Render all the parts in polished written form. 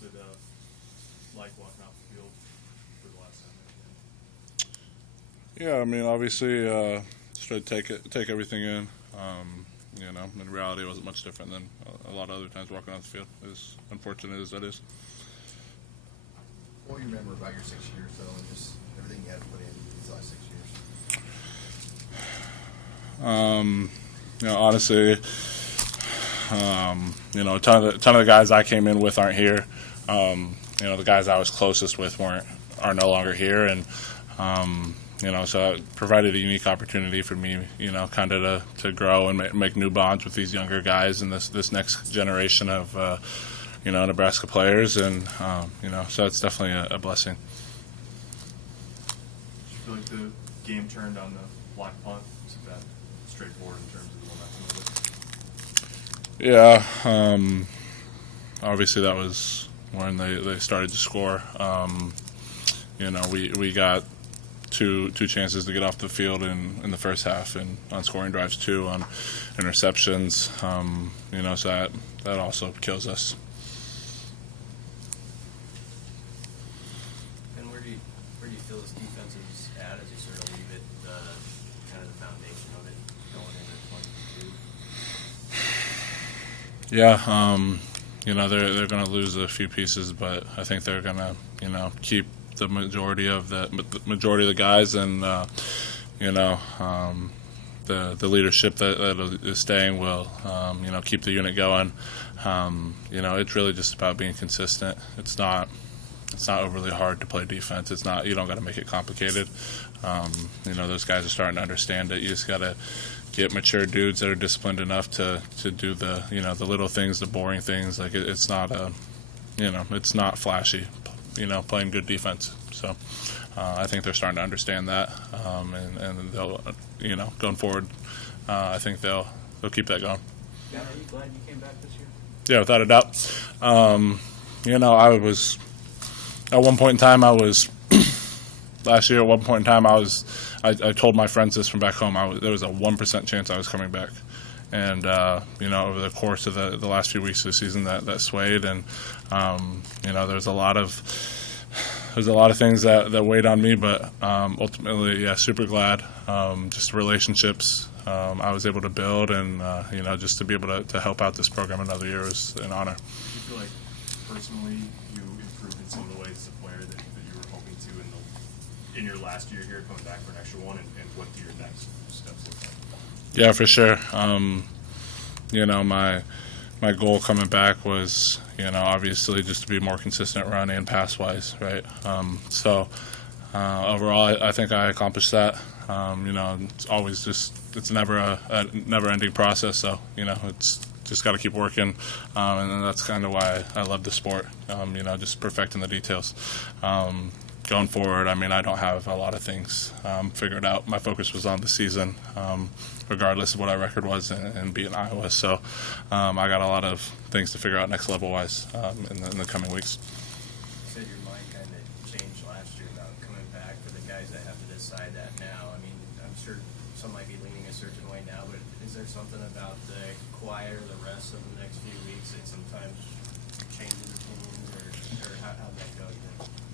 What's it like walking off the field for the last time? Yeah, I mean, obviously, just try to take everything in. In reality, it wasn't much different than a lot of other times walking off the field, as unfortunate as that is. What do you remember about your 6 years, though, and just everything you had to put in these last 6 years? Honestly, a ton of the guys I came in with aren't here. The guys I was closest with are no longer here, and so it provided a unique opportunity for me, kind of to grow and make new bonds with these younger guys and this next generation of Nebraska players, and so it's definitely a blessing. Did you feel like the game turned on the block punt? Was it that straightforward in terms of the momentum of it? Yeah, obviously that was when they started to score. We got two chances to get off the field in the first half, and on scoring drives, 2 on interceptions. So that also kills us. And where do you feel this defense is at as you sort of leave it, kind of the foundation of it going into 22? Yeah, they're going to lose a few pieces, but I think they're going to keep the majority of the guys, and the leadership that is staying will keep the unit going. It's really just about being consistent. It's not overly hard to play defense. You don't got to make it complicated. Those guys are starting to understand it. You just got to get mature dudes that are disciplined enough to do the little things, the boring things. Like it's not flashy. Playing good defense. So I think they're starting to understand that, and they'll, going forward, I think they'll keep that going. Yeah, are you glad you came back this year? Yeah, without a doubt. I was at one point in time. Last year. At one point in time, I told my friends this from back home. There was a 1% chance I was coming back. And over the course of the last few weeks of the season, that swayed, and there's a lot of things that weighed on me, but ultimately, yeah, super glad. Just relationships I was able to build, and just to be able to help out this program another year was an honor. Do you feel like personally you improved in some of the ways as a player that you were hoping to in your last year here, coming back for an extra one, and what do your next steps look like? Yeah, for sure. My goal coming back was, obviously just to be more consistent run and pass-wise, right? Overall, I think I accomplished that. It's always it's never a never-ending process, so, it's just got to keep working, and that's kind of why I love the sport, just perfecting the details. Going forward, I don't have a lot of things figured out. My focus was on the season, regardless of what our record was and beating Iowa. So I got a lot of things to figure out next level-wise in the coming weeks. You said your mind kind of changed last year about coming back for the guys that have to decide that now. I'm sure some might be leaning a certain way now, but is there something about the quiet or the rest of the next few weeks that sometimes changes opinions, or how'd that go?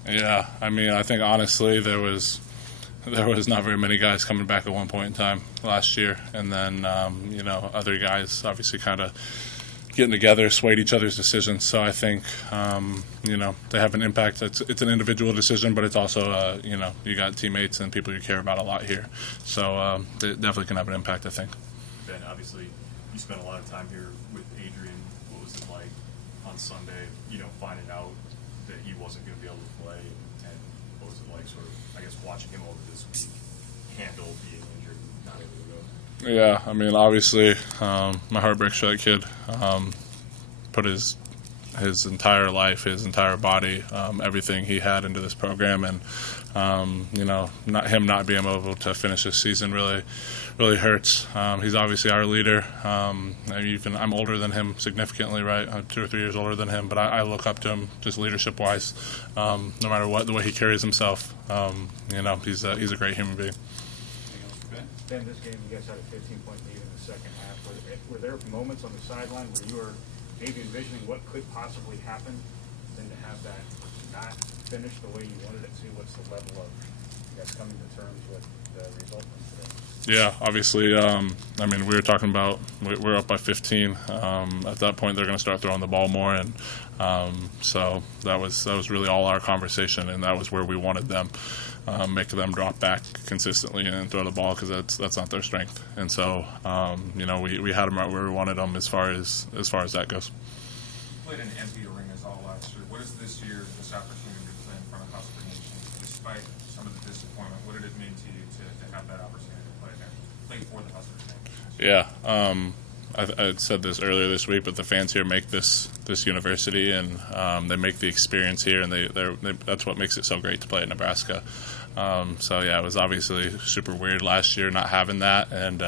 Yeah, I think honestly there was not very many guys coming back at one point in time last year, and then other guys obviously kind of getting together swayed each other's decisions. So I think they have an impact. It's an individual decision, but it's also you got teammates and people you care about a lot here. So they definitely can have an impact, I think. Ben, obviously you spent a lot of time here with Adrian. What was it like on Sunday? Finding out that he wasn't going to be able to play, and what was it like, sort of, I guess, watching him over this week handle being injured and not able to go? Yeah, obviously, my heart breaks for that kid. Put his entire life, his entire body, everything he had into this program, and not being able to finish this season really hurts. He's obviously our leader. I'm older than him significantly, right? I'm 2 or 3 years older than him, but I look up to him just leadership-wise. No matter what, the way he carries himself, he's a great human being. Ben, this game you guys had a 15-point lead in the second half. Were there moments on the sideline where you were maybe envisioning what could possibly happen than to have that not finish the way you wanted it to? What's the level of, I guess, coming to terms with the result from today? Yeah, obviously. I mean, we were talking about we're up by 15. At that point, they're going to start throwing the ball more, and so that was really all our conversation, and that was where we wanted them, make them drop back consistently and throw the ball, because that's not their strength. And so, we had them right where we wanted them as far as that goes. You played in empty arenas all last year. What is this year, this opportunity to play in front of Husker Nation? Despite some of the disappointment, what did it mean to you to have that opportunity to play there, play for the Husker Nation? Yeah, I said this earlier this week, but the fans here make this university, and they make the experience here, and that's what makes it so great to play at Nebraska. So yeah, it was obviously super weird last year not having that, and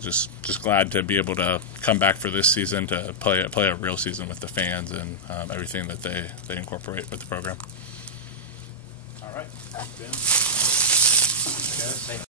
just glad to be able to come back for this season to play a real season with the fans and everything that they incorporate with the program. All right. Thanks, Ben.